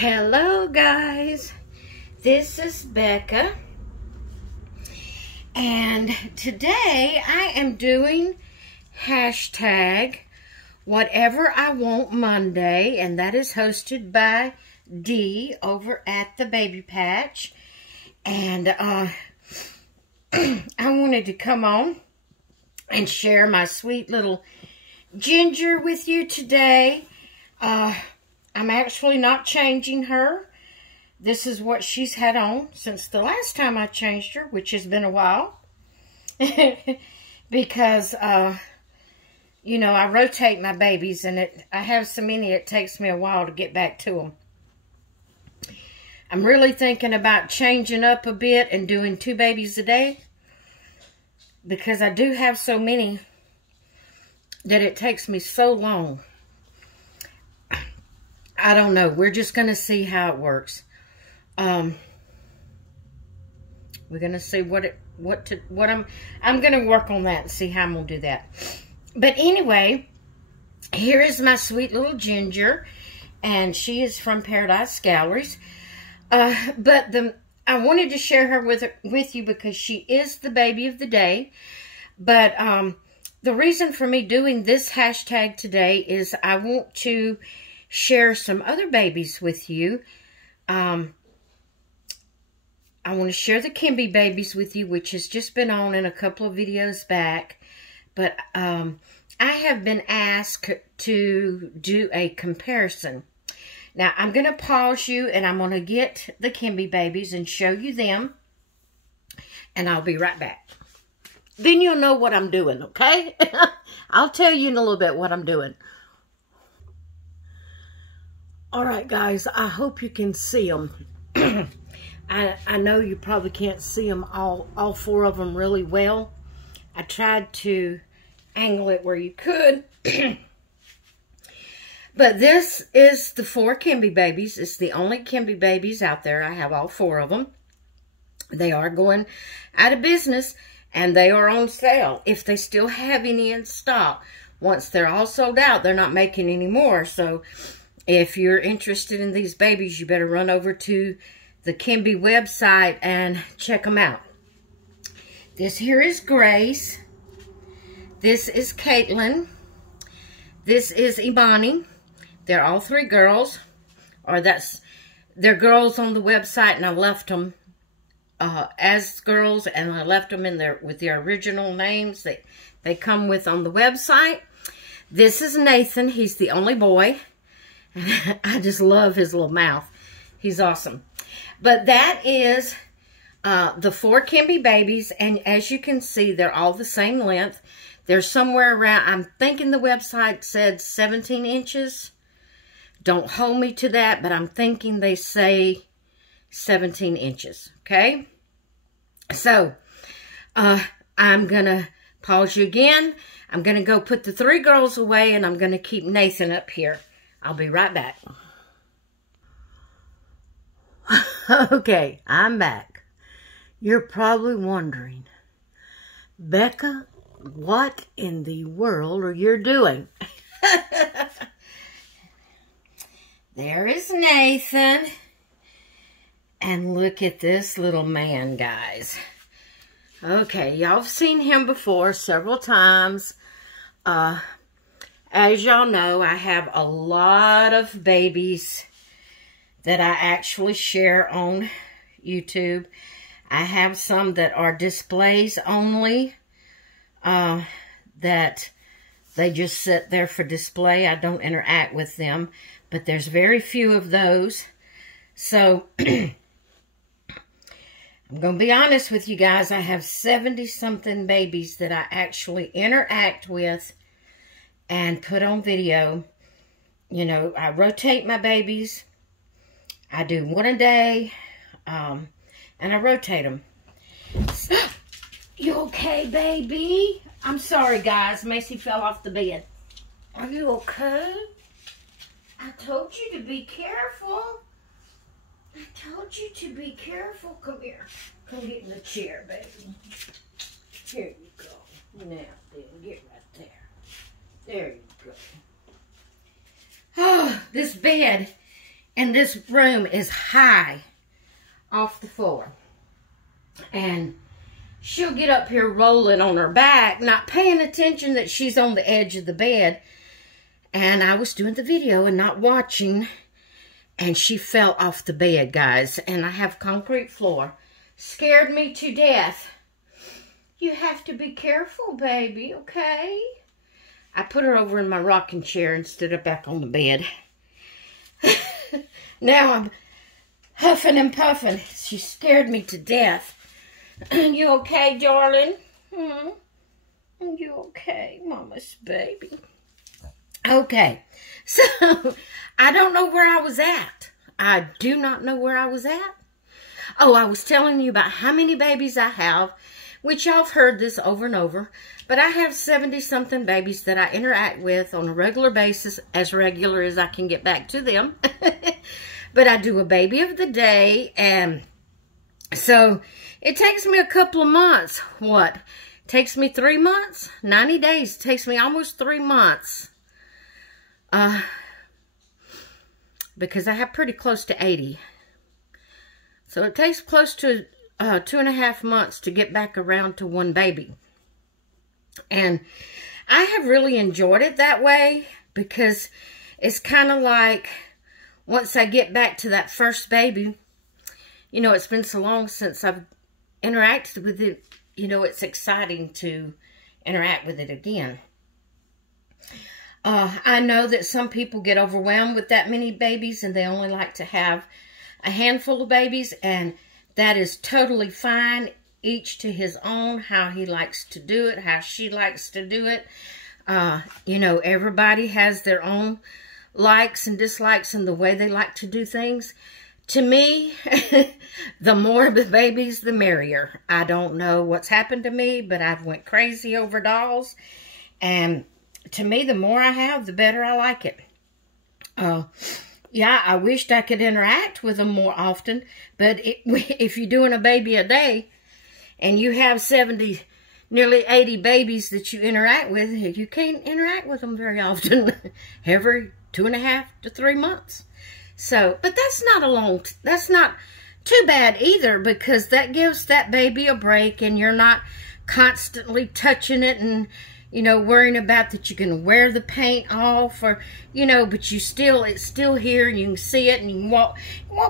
Hello guys, this is Becca, and today I am doing hashtag Whatever I Want Monday, and that is hosted by Dee over at the Baby Patch. And I wanted to come on and share my sweet little Ginger with you today. I'm actually not changing her. This is what she's had on since the last time I changed her, which has been a while. Because, you know, I rotate my babies, and I have so many, it takes me a while to get back to them. I'm really thinking about changing up a bit and doing 2 babies a day, because I do have so many that it takes me so long. I don't know. We're just going to see how it works. We're going to see I'm going to work on that and see how I'm going to do that. But anyway, here is my sweet little Ginger, and she is from Paradise Galleries. But I wanted to share her with you because she is the baby of the day. But the reason for me doing this hashtag today is I want to share some other babies with you. I want to share the Kimby babies with you, which has just been on in a couple of videos back. But I have been asked to do a comparison. Now, I'm going to pause you, and I'm going to get the Kimby babies and show you them. And I'll be right back. Then you'll know what I'm doing, okay? I'll tell you in a little bit what I'm doing. All right, guys, I hope you can see them. I know you probably can't see them, all 4 of them really well. I tried to angle it where you could. But this is the 4 Kimby babies. It's the only Kimby babies out there. I have all 4 of them. They are going out of business, and they are on sale if they still have any in stock. Once they're all sold out, they're not making any more. So if you're interested in these babies, you better run over to the Kimby website and check them out. This here is Grace. This is Caitlin. This is Imani. They're all 3 girls. They're girls on the website, and I left them as girls, and I left them with their original names that they come with on the website. This is Nathan. He's the only boy. I just love his little mouth. He's awesome. But that is the 4 Kimby babies. And as you can see, they're all the same length. They're somewhere around, I'm thinking the website said 17 inches. Don't hold me to that, but I'm thinking they say 17 inches. Okay? So, I'm going to pause you again. I'm going to go put the 3 girls away, and I'm going to keep Nathan up here. I'll be right back. Okay, I'm back. You're probably wondering, Becca, what in the world are you doing? There is Nathan. And look at this little man, guys. Okay, y'all have seen him before several times. As y'all know, I have a lot of babies that I actually share on YouTube. I have some that are displays only, that they just sit there for display. I don't interact with them, but there's very few of those. So, I'm going to be honest with you guys. I have 70-something babies that I actually interact with and put on video. You know, I rotate my babies. I do 1 a day, and I rotate them. You okay, baby? I'm sorry, guys. Macy fell off the bed. Are you okay? I told you to be careful. I told you to be careful. Come here. Come get in the chair, baby. Here you go. Now, then, get right there. There you go. Oh, this bed And this room is high off the floor. And she'll get up here rolling on her back, not paying attention that she's on the edge of the bed. And I was doing the video and not watching. And she fell off the bed, guys. And I have concrete floor. Scared me to death. You have to be careful, baby, okay? I put her over in my rocking chair and stood her back on the bed. Now I'm huffing and puffing. She scared me to death. You okay, darling? You okay, mama's baby? Okay, so I don't know where I was at. I do not know where I was at. Oh, I was telling you about how many babies I have, which y'all have heard this over and over, but I have 70-something babies that I interact with on a regular basis, as regular as I can get back to them. But I do a baby of the day, and so it takes me a couple of months. What? It takes me 3 months? 90 days. It takes me almost 3 months. Because I have pretty close to 80. So it takes close to 2.5 months to get back around to one baby. And I have really enjoyed it that way, because it's kind of like, once I get back to that first baby, you know, it's been so long since I've interacted with it, you know, it's exciting to interact with it again. I know that some people get overwhelmed with that many babies and they only like to have a handful of babies, and that is totally fine. Each to his own, how he likes to do it, how she likes to do it. You know, everybody has their own likes and dislikes and the way they like to do things. To me, the more the babies, the merrier. I don't know what's happened to me, but I've went crazy over dolls. And to me, the more I have, the better I like it. Yeah, I wished I could interact with them more often. But if you're doing a baby a day and you have 70, nearly 80 babies that you interact with, you can't interact with them very often. Every 2.5 to 3 months. So, but that's not too bad either, because that gives that baby a break and you're not constantly touching it and, you know, worrying about that you're going to wear the paint off, or, you know, but it's still here and you can see it and you can walk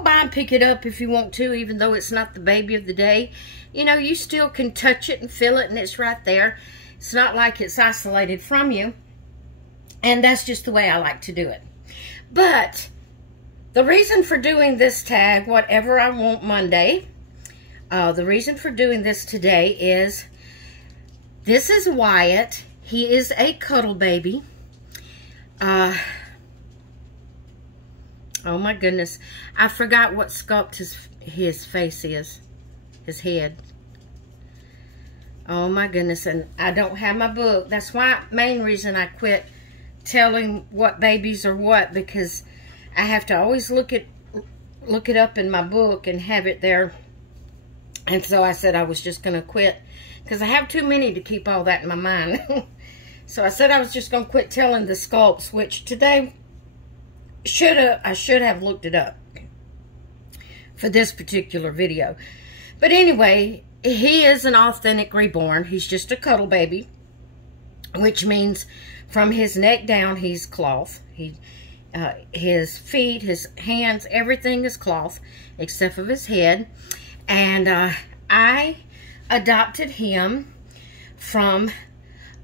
by and pick it up if you want to, even though it's not the baby of the day. You know, you still can touch it and feel it and it's right there. It's not like it's isolated from you. And that's just the way I like to do it. But the reason for doing this tag, Whatever I Want Monday, the reason for doing this today is, this is Wyatt. He is a cuddle baby. Oh my goodness. I forgot what sculpt his face is. His head. Oh my goodness. And I don't have my book. That's why, main reason I quit telling what babies are what, because I have to always look it up in my book and have it there. And so I said I was just going to quit, because I have too many to keep all that in my mind. So I said I was just going to quit telling the sculpts, which today I should have looked it up for this particular video. But anyway, he is an authentic reborn. He's just a cuddle baby, which means from his neck down, he's cloth. His feet, his hands, everything is cloth, except for his head. And I adopted him from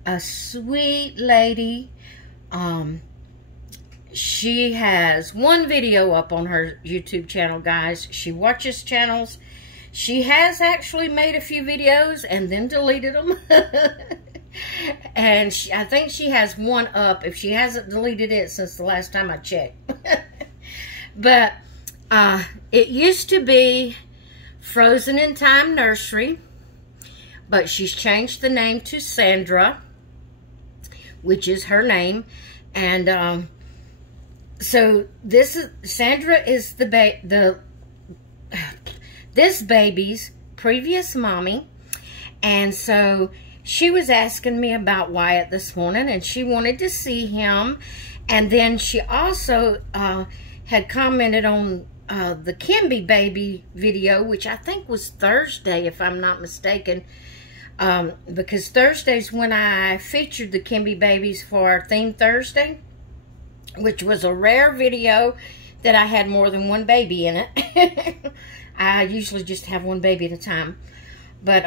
a sweet lady. She has one video up on her YouTube channel, guys. She watches channels. She has actually made a few videos and then deleted them. And I think she has one up, if she hasn't deleted it since the last time I checked. But it used to be Frozen in Time Nursery, but she's changed the name to Sandra, which is her name. And so Sandra is this baby's previous mommy. And so she was asking me about Wyatt this morning, and she wanted to see him. And then she also had commented on the Kimby baby video, which I think was Thursday, if I'm not mistaken. Because Thursday's when I featured the Kimby babies for our Theme Thursday, which was a rare video that I had more than one baby in it. I usually just have one baby at a time. But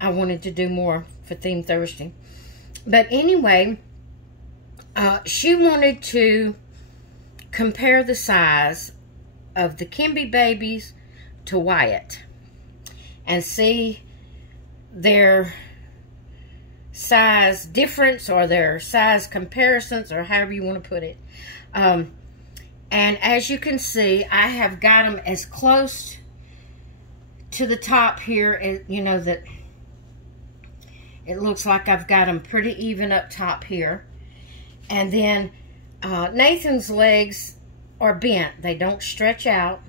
I wanted to do more for Theme Thursday. But anyway, she wanted to compare the size of the Kimby babies to Wyatt and see their size difference or their size comparisons, or however you want to put it. And as you can see, I have got them as close to the top here as, you know, that it looks like I've got them pretty even up top here. And then Nathan's legs are bent. They don't stretch out.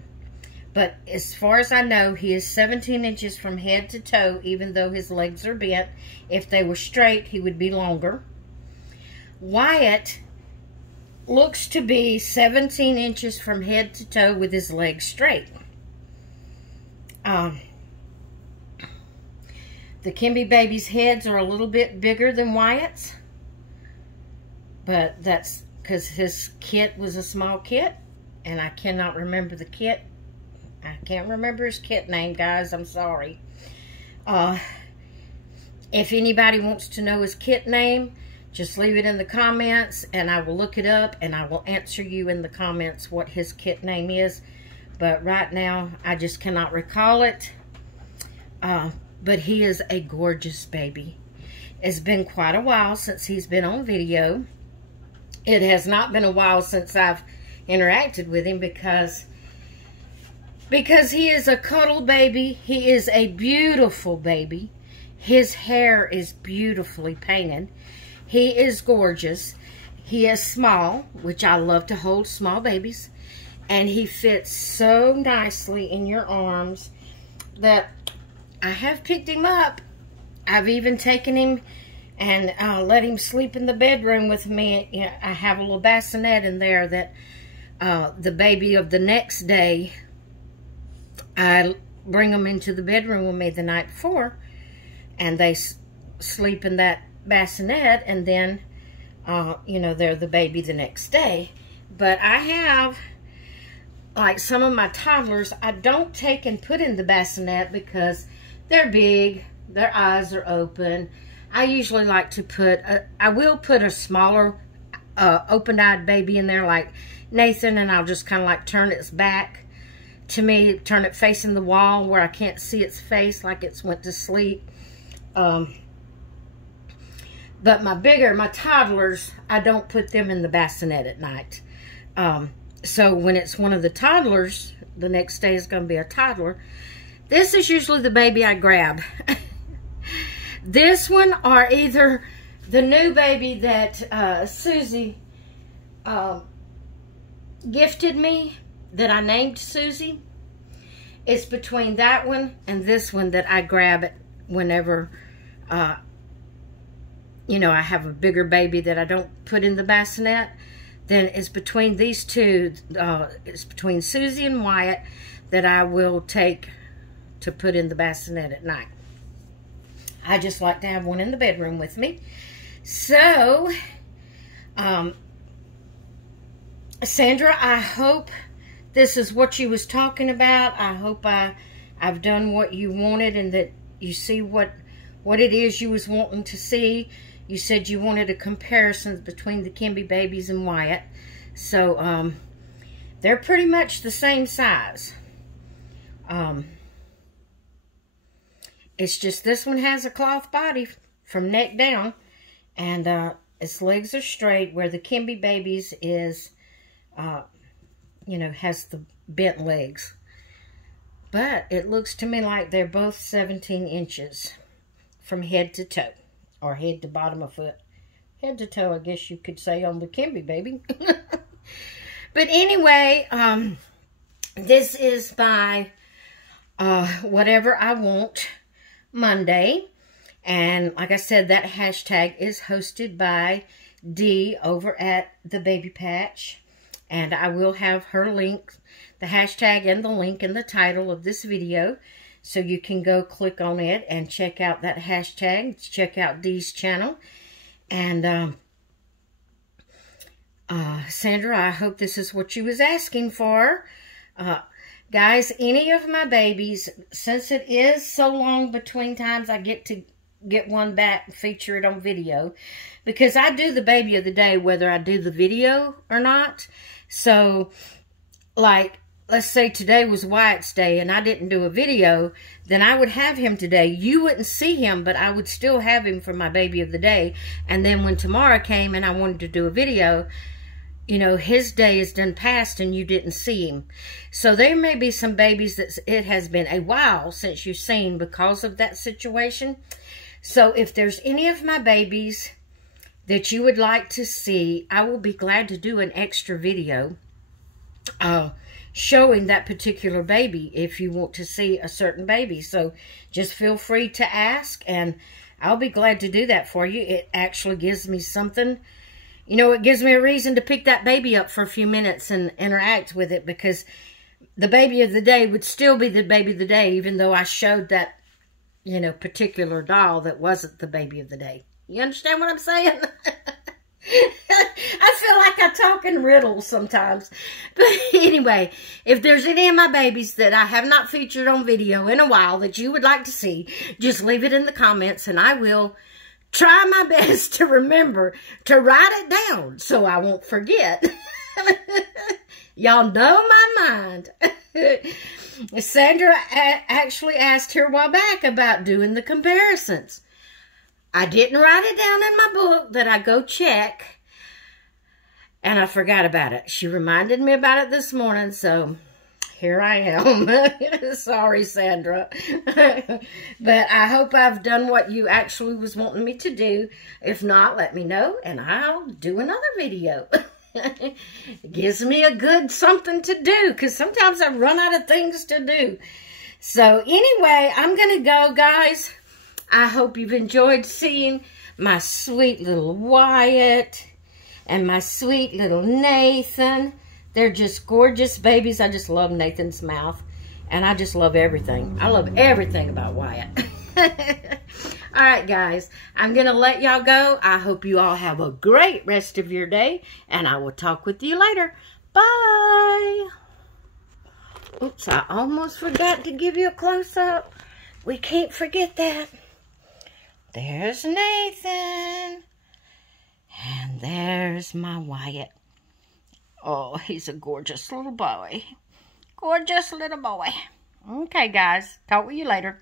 But as far as I know, he is 17 inches from head to toe, even though his legs are bent. If they were straight, he would be longer. Wyatt looks to be 17 inches from head to toe with his legs straight. The Kimby baby's heads are a little bit bigger than Wyatt's. But that's because his kit was a small kit. And I cannot remember the kit. I can't remember his kit name, guys. I'm sorry. If anybody wants to know his kit name, just leave it in the comments and I will look it up and I will answer you in the comments what his kit name is. But right now, I just cannot recall it. But he is a gorgeous baby. It's been quite a while since he's been on video. It has not been a while since I've interacted with him because he is a cuddle baby. He is a beautiful baby. His hair is beautifully painted. He is gorgeous. He is small, which I love to hold small babies. And he fits so nicely in your arms that I have picked him up. I've even taken him and let him sleep in the bedroom with me. You know, I have a little bassinet in there that the baby of the next day, I bring them into the bedroom with me the night before, and they sleep in that bassinet, and then, you know, they're the baby the next day. But I have, like some of my toddlers, I don't take and put in the bassinet because they're big, their eyes are open. I usually like to put, I will put a smaller open-eyed baby in there like Nathan, and I'll just kind of like turn its back to me, turn it facing the wall where I can't see its face like it's went to sleep. But my toddlers, I don't put them in the bassinet at night. So when it's one of the toddlers, the next day is going to be a toddler. This is usually the baby I grab. This one, or either the new baby that Susie gifted me, that I named Susie. It's between that one and this one that I grab it whenever, you know, I have a bigger baby that I don't put in the bassinet. Then it's between these two, it's between Susie and Wyatt that I will take to put in the bassinet at night. I just like to have one in the bedroom with me. So, Sandra, I hope this is what you was talking about. I hope I've done what you wanted and that you see what it is you was wanting to see. You said you wanted a comparison between the Kimby babies and Wyatt. So, they're pretty much the same size. It's just this one has a cloth body from neck down. And its legs are straight, where the Kimby babies is, you know, has the bent legs. But it looks to me like they're both 17 inches from head to toe. Or head to bottom of foot. Head to toe, I guess you could say, on the Kimby baby. But anyway, this is by Whatever I Want Monday. And like I said, that hashtag is hosted by Dee over at the Baby Patch. And I will have her link, the hashtag and the link in the title of this video. So you can go click on it and check out that hashtag. Check out Dee's channel. And Sandra, I hope this is what you was asking for. Guys, any of my babies, since it is so long between times I get to get one back and feature it on video, because I do the baby of the day whether I do the video or not. So, like, let's say today was Wyatt's day and I didn't do a video, then I would have him today. You wouldn't see him, but I would still have him for my baby of the day. And then when tomorrow came and I wanted to do a video, you know, his day is done past and you didn't see him. So there may be some babies that it has been a while since you've seen because of that situation. So if there's any of my babies that you would like to see, I will be glad to do an extra video showing that particular baby if you want to see a certain baby. So just feel free to ask and I'll be glad to do that for you. It actually gives me something, you know, it gives me a reason to pick that baby up for a few minutes and interact with it, because the baby of the day would still be the baby of the day even though I showed that, you know, particular doll that wasn't the baby of the day. You understand what I'm saying? I feel like I talk in riddles sometimes. But anyway, if there's any of my babies that I have not featured on video in a while that you would like to see, just leave it in the comments and I will try my best to remember to write it down so I won't forget. Y'all know my mind. Sandra actually asked here a while back about doing the comparisons. I didn't write it down in my book that I go check, and I forgot about it. She reminded me about it this morning, so here I am. Sorry, Sandra. But I hope I've done what you actually was wanting me to do. If not, let me know, and I'll do another video. It gives me a good something to do, because sometimes I run out of things to do. So anyway, I'm going to go, guys. I hope you've enjoyed seeing my sweet little Wyatt and my sweet little Nathan. They're just gorgeous babies. I just love Nathan's mouth. And I just love everything. I love everything about Wyatt. All right, guys. I'm going to let y'all go. I hope you all have a great rest of your day. And I will talk with you later. Bye. Oops, I almost forgot to give you a close-up. We can't forget that. There's Nathan. And there's my Wyatt. Oh, he's a gorgeous little boy. Gorgeous little boy. Okay, guys. Talk with you later.